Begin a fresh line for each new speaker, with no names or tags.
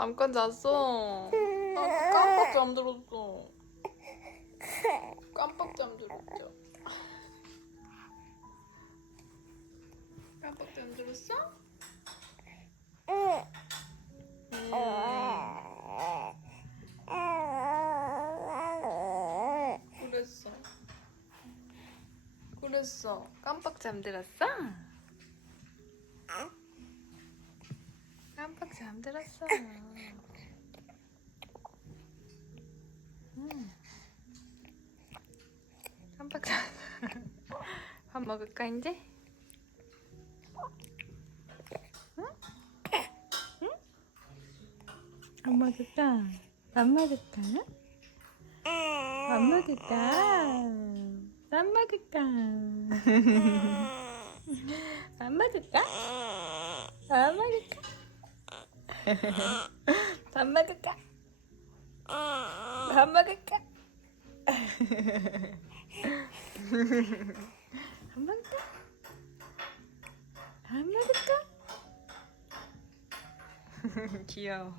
잠깐 잤어. 아, 깜빡 잠들었어. 깜빡 잠들었죠. 깜빡 잠들었어? 음. 그랬어. 그랬어. 깜빡 잠들었어? 잠들었어. 음. 깜빡 잠. 밥 먹을까 이제? 응? 응? 안 먹을까? 안 먹을까? 안 먹을까? 안 먹을까? 안 먹을까? 안 먹을까? 밥 먹을까? 밥 먹을까? 밥 먹을까? 밥 먹을까? 귀여워.